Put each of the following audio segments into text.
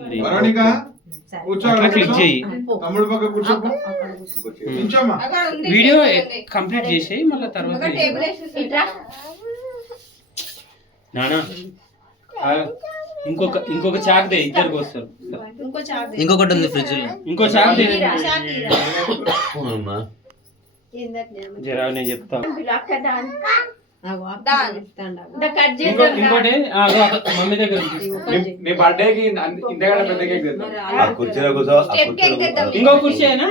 వరోనిక కూర్చో, క్లిక్ చేయి. తమ్ముడు పక్క కూర్చో. నించోమ్మా. వీడియో కంప్లీట్ చేసేయి మళ్ళీ తర్వాత నానా ఇంకొక చాక్ దే, ఇద్దరికి వస్తారు. ఇంకొకటి ఉంది ఫ్రిడ్జ్ లో. ఇంకో చాక్ దే జరా, నేను చెప్తా. ఇంకోటి మమ్మీ దగ్గర నీ బర్త్డేకి ఇంతకంటే పెద్ద కేక్ తెద్దాం. ఇంకో కుర్చీ అయినా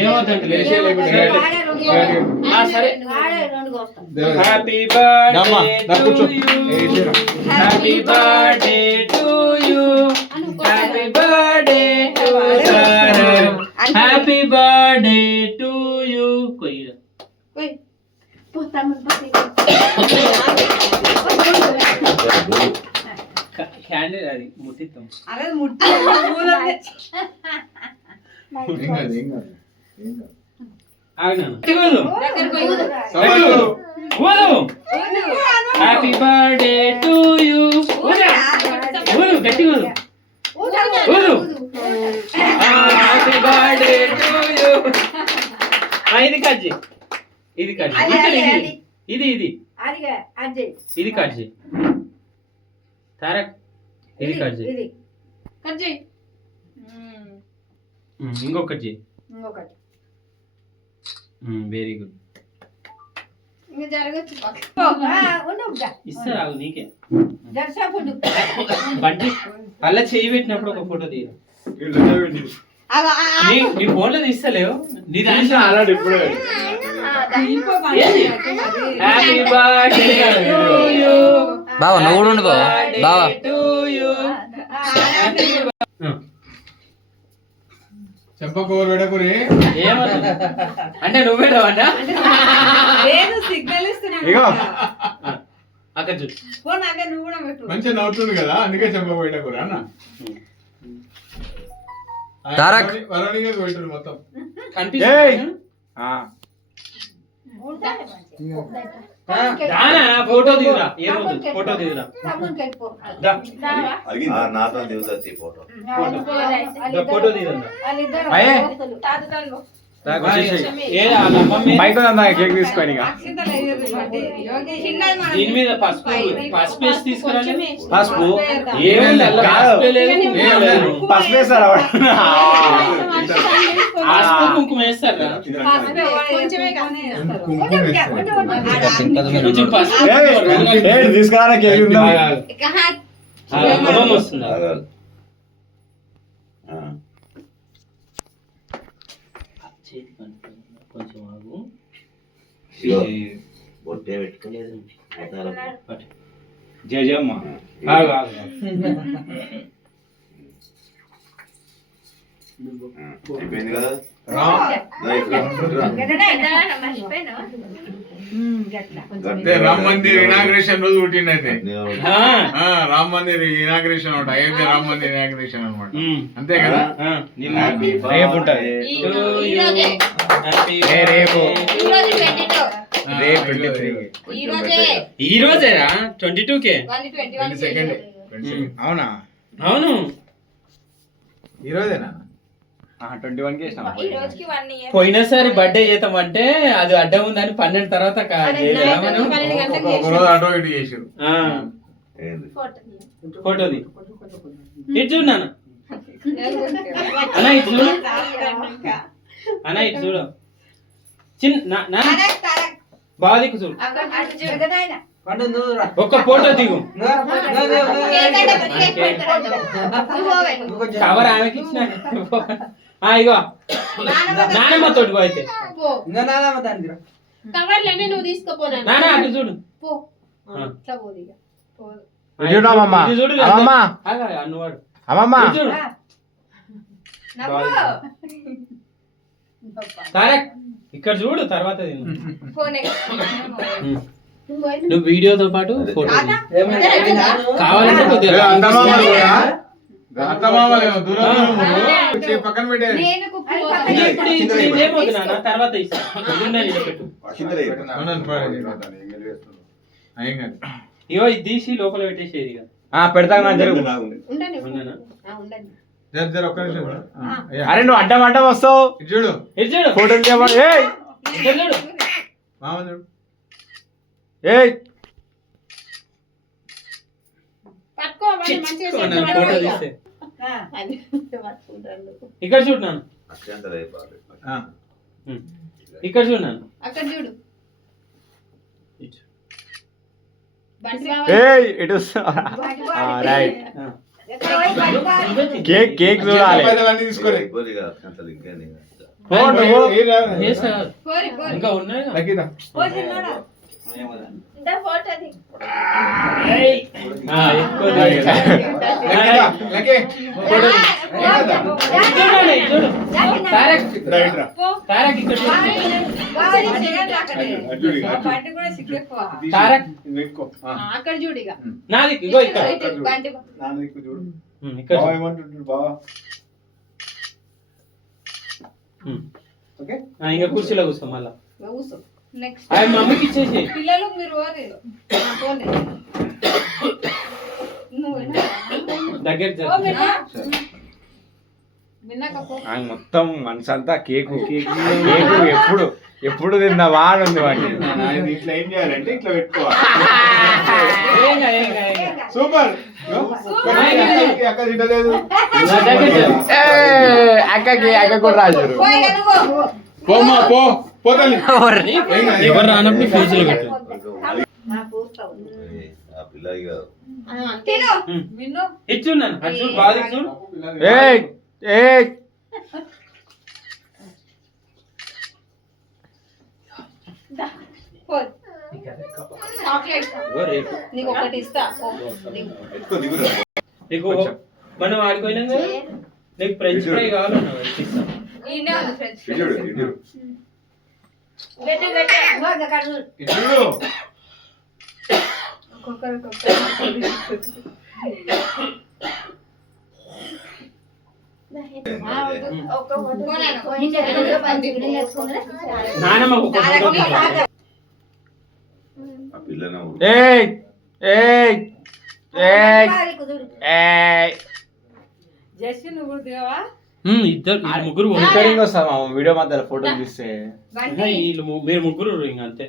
ఏమవుతుంది. సరే, happy birthday to you, happy birthday to you, happy birthday to Sara, happy birthday to you. కొయ్యరా క్యాండిల్ అది ముట్టిద్దాం. హ్యాపీ బర్త్డే టు యు, గట్టి హ్యాపీ బర్త్డే టు యు. ఇది కట్ చేయి, ఇది కట్ చేయి, ఇది ఇది ఇది కట్ చేయి తారక్, ఇది కట్ చేయి, ఇంకొకటి చేయి. Very good. ఇస్తారా నీకే బండి అలా చేయి పెట్టినప్పుడు ఒక ఫోటో తీయ. నీ ఫోన్ లో తీస్తలేవు, నీ దాంట్లో ఆల్రెడీ ఇప్పుడే హ్యాపీ బర్త్డే టు యు. బావా నువ్వు కూడా ఉండు బావా. బావా చెంపకూర పెడకురి. అంటే నువ్వేడవట ఇగో అక్కడ చూడు, మంచిగా నవ్వుతుంది కదా, అందుకే చెంప పెట్టకూర అన్న. తారక్. వరోనిక పెట్టు మొత్తం కనిపిస్తుంది. ఫోటో దిగురా, ఏమవుతుంది ఫోటో దిగురా. ఫోటో దిగురా. కేక్ తీసుకొని దీని మీద పసుపు పసుపు వేసి తీసుకురాలి. పసుపు పసుపు వేస్తారా, పసుపు కుంకుమ వేస్తారా. కొంచెం పసుపు తీసుకురా కేక్ వస్తుందా. కొంచెం ఆగు. జయమ్మ రామ్ మందిర్ ఇనాగ్రేషన్ రోజు పుట్టిండైతే. రామ్ మందిర్ ఇనాగ్రేషన్ అనమాట, అయోధ్య రామ్ మందిర్ ఇనాగ్రేషన్ అనమాట. అంతే కదా, రేపు ఉంటది. ఈ రోజేరా 22కే. అవునా? అవును, ఈ రోజేనా? 21కి పోయినసారి బర్త్డే చేద్దాం అంటే అది అడ్డం ఉందని 12 తర్వాత అటో ఇటు చేసారు. ఫోటోది ఇటు చూడు నాన్న, అన్న ఇటు చూడు, అన్న ఇటు చూడు, చిన్న బాదికు చూడు, ఒక్క ఫోటో దిగు. కవర్ ఆమెకి ఇచ్చిన. ఇగో నానమ్మ తోటి అయితే నాన్న అటు చూడు, అన్నవాడు చూడు. తారక్ ఇక్కడ చూడు, తర్వాత నువ్వు వీడియోతో పాటు ఫోటో కావాలంటే కొద్దిగా పక్కన పెట్టారు. తర్వాత ఇస్తా. ఇగో ఇది తీసి లోపల పెట్టేసేది ఇక. పెడతాను జరుగు. ఉండనా? జర ఒక్క నిమిషం కూడా. అరే నువ్వు అడ్డం అడ్డం వస్తావు. ఇటు చూడు ఇటు చూడు. ఫోటోలు తీయమని. ఏయ్ ఇక్కడ చూడు. మామ చూడు. ఏయ్ నన్ను ఫోటో తీస్తే. ఇక్కడ చూడు నాన్న. ఆ. ఇక్కడ చూడు నాన్న. అక్కడ చూడు ఏయ్ ఇటు రైట్. కేక్ కేక్ చూడాలి. పైసలన్నీ తీసుకోరే. పో నువ్వు. ఏ సార్? ఇంకా ఉన్నాయి కదా? లక్కీదా. ఏయ్. ఎక్కువ లక్కీదా. లక్కీ. ఫోటో తీ. చూడండి, చూడు. తారక్ రా, ఇటు రా. తారక్ ఇక్కడ చూడు. అటు చూడు, అటు చూడు. తారక్ ఇది పెట్టుకో. ఆ. అక్కడ చూడు ఇక నాది ఇగో ఇక్కడ. నాన్న దిక్కు చూడు. ఇక్కడ బావ చూడు. ఏమంటుంటాడు బావ? ఓకే. ఇంకా కుర్చీలో కూర్చో మళ్ళా. కూర్చో నెక్స్ట్ అవి మమ్మీకి ఇచ్చేసి. పిల్లలు మీరు పోలే నువ్వు దగ్గర విన్నాకపో మొత్తం మనసంతా కేకు కేకు కేకు ఎప్పుడు ఎప్పుడు తిన్నా వాడుంది వాడిని. ఇది ఇట్లా ఏం చేయాలంటే ఇట్లా పెట్టుకోవాలి. ఏంగా, ఏంగా, ఏంగా. సూపర్. అక్క తింటలేదు. అక్కకి అక్క కూడా రాజారు. పోమ్మా పో పోతల్లి. ఎవరు రానప్పుడు ఫ్రిడ్జ్ లో పెట్టు. విన్ను ఇచ్చున్నాను అటు చూడు బాగా చూడు. ఏయ్ ఏయ్ చాక్లెట్ నీకు ఒకటి ఇస్తా ఎక్కువ దిగురా. నీకు మనం ఆడుకోయినాం కదా, నీకు ఫ్రెంచ్ ఫ్రై కావాలన్నా ఇస్తాం. ఈయనే ఉంది ఫ్రెండ్స్ ఇటు చూడు, ఇటు చూడు. పెట్టు ఇటు చూడు. నానమ్మ ఒక ఫోటో తీసుకో. ఏయ్ ఏయ్ ఏయ్ ఏయ్ ఇద్దరు ముగ్గురు రికార్డింగ్ వస్తామా వీడియో మధ్యలో ఫోటోలు తీస్తే. వీళ్ళు మీరు ముగ్గురు ఇంకా అంతే.